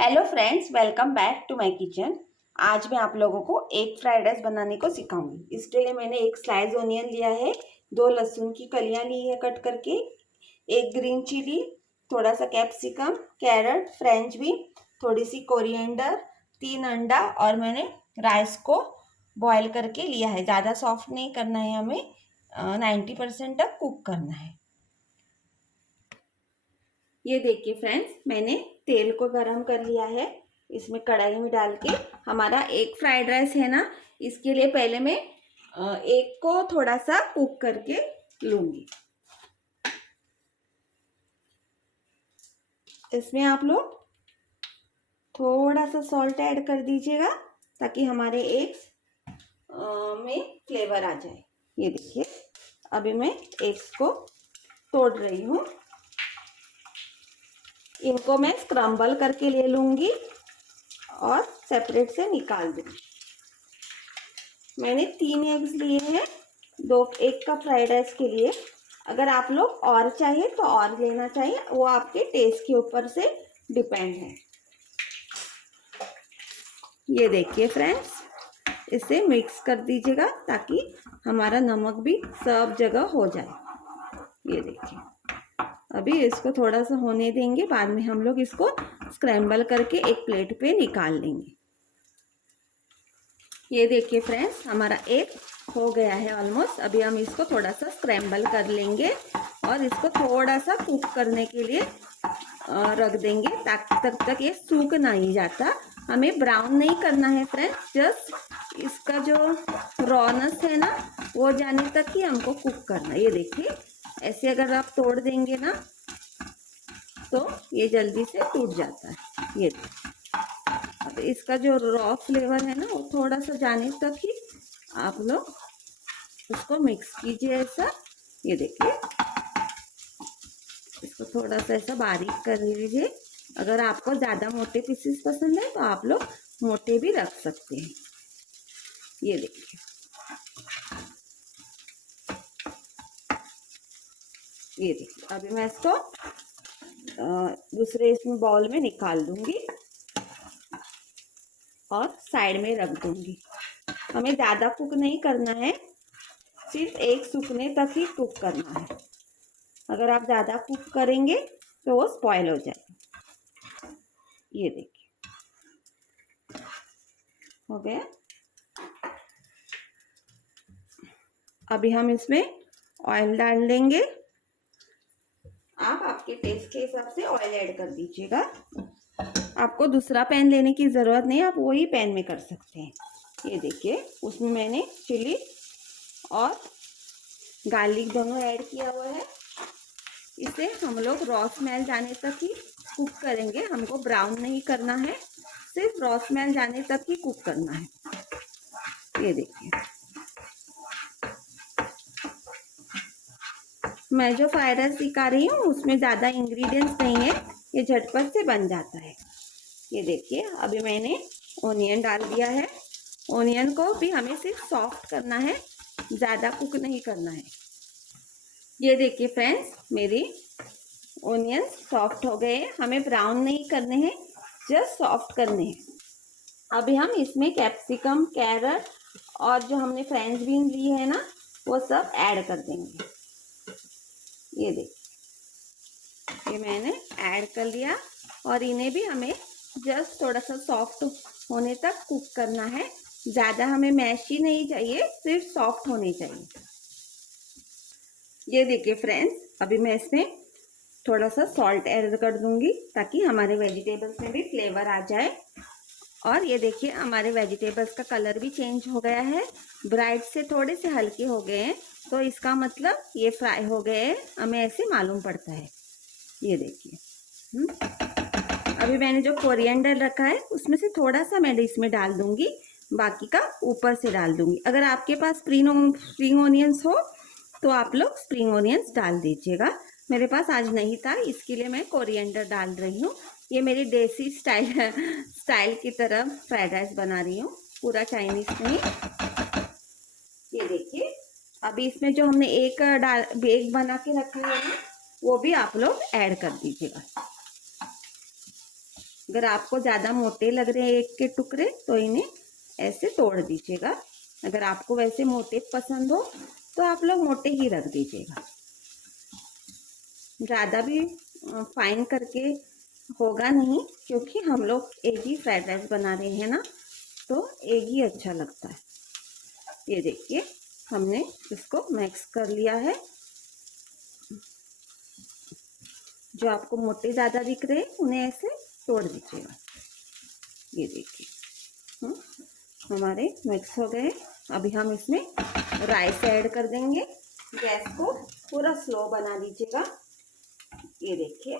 Hello friends, welcome back to my kitchen. आज मैं आप लोगों को एग फ्राइड राइस बनाने को सिखाऊंगी। इसके लिए मैंने एक स्लाइस ओनियन लिया है, 2 लहसुन की कलियां ली है कट करके, एक ग्रीन चिली, थोड़ा सा कैप्सिकम, कैरेट, फ्रेंच बीन, थोड़ी सी कोरिएंडर, 3 अंडा और मैंने राइस को बॉयल करके लिया है। ज़्यादा सॉफ्ट नहीं करना है, हमें 90% तक कुक करना है। ये देखिए फ्रेंड्स, मैंने तेल को गरम कर लिया है। इसमें कढ़ाई में डाल के हमारा एग फ्राइड राइस है ना, इसके लिए पहले मैं एग को थोड़ा सा कुक करके लूंगी। इसमें आप लोग थोड़ा सा सॉल्ट ऐड कर दीजिएगा ताकि हमारे एग्स में फ्लेवर आ जाए। ये देखिए, अभी मैं एग्स को तोड़ रही हूँ। इनको मैं स्क्रम्बल करके ले लूंगी और सेपरेट से निकाल दूंगी। मैंने 3 एग्स लिए हैं 2 एग का फ्राइड राइस के लिए। अगर आप लोग और चाहिए तो और लेना चाहिए, वो आपके टेस्ट के ऊपर से डिपेंड है। ये देखिए फ्रेंड्स, इसे मिक्स कर दीजिएगा ताकि हमारा नमक भी सब जगह हो जाए। ये देखिए, अभी इसको थोड़ा सा होने देंगे, बाद में हम लोग इसको स्क्रैम्बल करके एक प्लेट पे निकाल लेंगे। ये देखिए फ्रेंड्स, हमारा एग हो गया है ऑलमोस्ट। अभी हम इसको थोड़ा सा स्क्रैम्बल कर लेंगे और इसको थोड़ा सा कुक करने के लिए रख देंगे ताकि तब तक ये सूख नहीं जाता। हमें ब्राउन नहीं करना है फ्रेंड्स, जस्ट इसका जो रॉनेस है ना वो जाने तक ही हमको कुक करना है। ये देखिए, ऐसे अगर आप तोड़ देंगे ना तो ये जल्दी से टूट जाता है। ये अब इसका जो रॉ फ्लेवर है ना वो थोड़ा सा जाने तक ही आप लोग उसको मिक्स कीजिए ऐसा। ये देखिए, इसको थोड़ा सा ऐसा बारीक कर लीजिए। अगर आपको ज़्यादा मोटे पीसेस पसंद है तो आप लोग मोटे भी रख सकते हैं। ये देखिए, ये देखिए, अभी मैं इसको दूसरे इसमें बाउल में निकाल दूंगी और साइड में रख दूंगी। हमें ज़्यादा कुक नहीं करना है, सिर्फ एक सूखने तक ही कुक करना है। अगर आप ज़्यादा कुक करेंगे तो वो स्पॉइल हो जाएगा। ये देखिए, हो गया। अभी हम इसमें ऑयल डाल देंगे। आप आपके टेस्ट के हिसाब से ऑयल ऐड कर दीजिएगा। आपको दूसरा पैन लेने की ज़रूरत नहीं, आप वही पैन में कर सकते हैं। ये देखिए, उसमें मैंने चिली और गार्लिक दोनों ऐड किया हुआ है। इसे हम लोग रॉ स्मेल जाने तक ही कुक करेंगे। हमको ब्राउन नहीं करना है, सिर्फ रॉ स्मेल जाने तक ही कुक करना है। ये देखिए, मैं जो फ्राइड राइस सिखा रही हूँ उसमें ज़्यादा इंग्रेडिएंट्स नहीं है, ये झटपट से बन जाता है। ये देखिए, अभी मैंने ओनियन डाल दिया है। ओनियन को भी हमें सिर्फ सॉफ्ट करना है, ज़्यादा कुक नहीं करना है। ये देखिए फ्रेंड्स, मेरी ओनियन सॉफ्ट हो गए हैं। हमें ब्राउन नहीं करने हैं, जस्ट सॉफ्ट करने हैं। अभी हम इसमें कैप्सिकम, कैरेट और जो हमने फ्रेंच बीन ली है ना वो सब ऐड कर देंगे। ये देखिए, ये मैंने ऐड कर लिया और इन्हें भी हमें जस्ट थोड़ा सा सॉफ्ट होने तक कुक करना है। ज़्यादा हमें मैशी नहीं चाहिए, सिर्फ सॉफ्ट होनी चाहिए। ये देखिए फ्रेंड्स, अभी मैं इसमें थोड़ा सा सॉल्ट ऐड कर दूंगी ताकि हमारे वेजिटेबल्स में भी फ्लेवर आ जाए। और ये देखिए, हमारे वेजिटेबल्स का कलर भी चेंज हो गया है, ब्राइट से थोड़े से हल्के हो गए हैं, तो इसका मतलब ये फ्राई हो गए हैं, हमें ऐसे मालूम पड़ता है। ये देखिए, अभी मैंने जो कोरिएंडर रखा है उसमें से थोड़ा सा मैं इसमें डाल दूंगी, बाकी का ऊपर से डाल दूंगी। अगर आपके पास स्प्रिंग ओनियंस हो तो आप लोग स्प्रिंग ओनियंस डाल दीजिएगा। मेरे पास आज नहीं था, इसके लिए मैं कोरिएंडर डाल रही हूँ। ये मेरी देसी स्टाइल की तरह फ्राइड राइस बना रही हूँ, पूरा चाइनीज नहीं। ये देखिए, अभी इसमें जो हमने एक बना के रखा है ना वो भी आप लोग ऐड कर दीजिएगा। अगर आपको ज़्यादा मोटे लग रहे हैं एक के टुकड़े तो इन्हें ऐसे तोड़ दीजिएगा। अगर आपको वैसे मोटे पसंद हो तो आप लोग मोटे ही रख दीजिएगा। ज़्यादा भी फाइन करके होगा नहीं, क्योंकि हम लोग एक ही फ्राइड राइस बना रहे हैं ना, तो एक ही अच्छा लगता है। ये देखिए हमने इसको मिक्स कर लिया है। जो आपको मोटे ज़्यादा दिख रहे हैं उन्हें ऐसे तोड़ दीजिएगा। ये देखिए हमारे मिक्स हो गए। अभी हम इसमें राइस ऐड कर देंगे। गैस को पूरा स्लो बना दीजिएगा। ये देखिए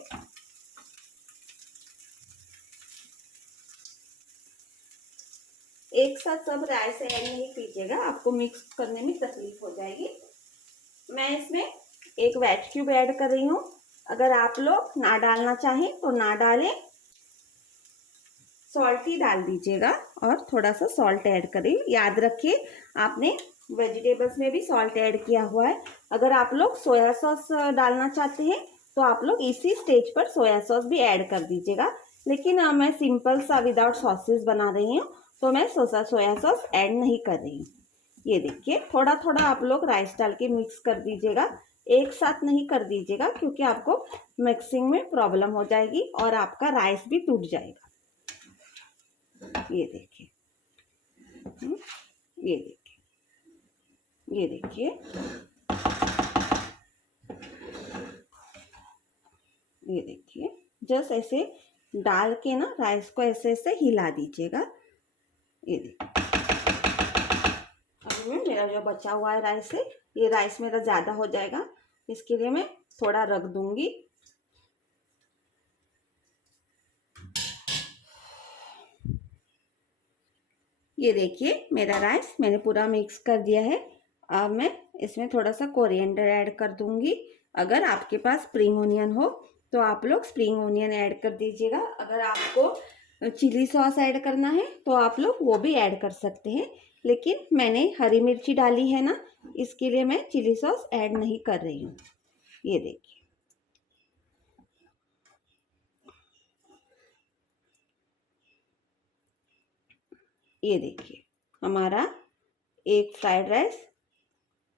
एक साथ सब राइस ऐड नहीं कीजिएगा, आपको मिक्स करने में तकलीफ हो जाएगी। मैं इसमें एक वेज क्यूब ऐड कर रही हूँ। अगर आप लोग ना डालना चाहें तो ना डालें, सॉल्ट ही डाल दीजिएगा और थोड़ा सा सॉल्ट ऐड करें। याद रखिए आपने वेजिटेबल्स में भी सॉल्ट ऐड किया हुआ है। अगर आप लोग सोया सॉस डालना चाहते हैं तो आप लोग इसी स्टेज पर सोया सॉस भी ऐड कर दीजिएगा। लेकिन मैं सिंपल सा विदाउट सॉसेस बना रही हूँ तो मैं सोया सॉस ऐड नहीं कर रही हूँ। ये देखिए थोड़ा थोड़ा आप लोग राइस डाल के मिक्स कर दीजिएगा, एक साथ नहीं कर दीजिएगा, क्योंकि आपको मिक्सिंग में प्रॉब्लम हो जाएगी और आपका राइस भी टूट जाएगा। ये देखिए ये देखिए ये देखिए ये देखिए जस्ट ऐसे डाल के ना राइस को ऐसे ऐसे हिला दीजिएगा। ये देखिए अभी मैं मेरा जो बचा हुआ है राइस है, ये राइस मेरा ज़्यादा हो जाएगा, इसके लिए मैं थोड़ा रख दूंगी। ये देखिए मेरा राइस मैंने पूरा मिक्स कर दिया है। अब मैं इसमें थोड़ा सा कोरिएंडर ऐड कर दूंगी। अगर आपके पास स्प्रिंग ओनियन हो तो आप लोग स्प्रिंग ओनियन ऐड कर दीजिएगा। अगर आपको चिली सॉस ऐड करना है तो आप लोग वो भी ऐड कर सकते हैं, लेकिन मैंने हरी मिर्ची डाली है ना, इसके लिए मैं चिली सॉस ऐड नहीं कर रही हूँ। ये देखिए ये देखिए हमारा एक फ्राइड राइस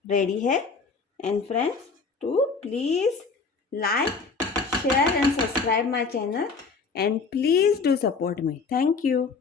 रेडी है। And friends, to please like, share and subscribe my channel, and please do support me. Thank you.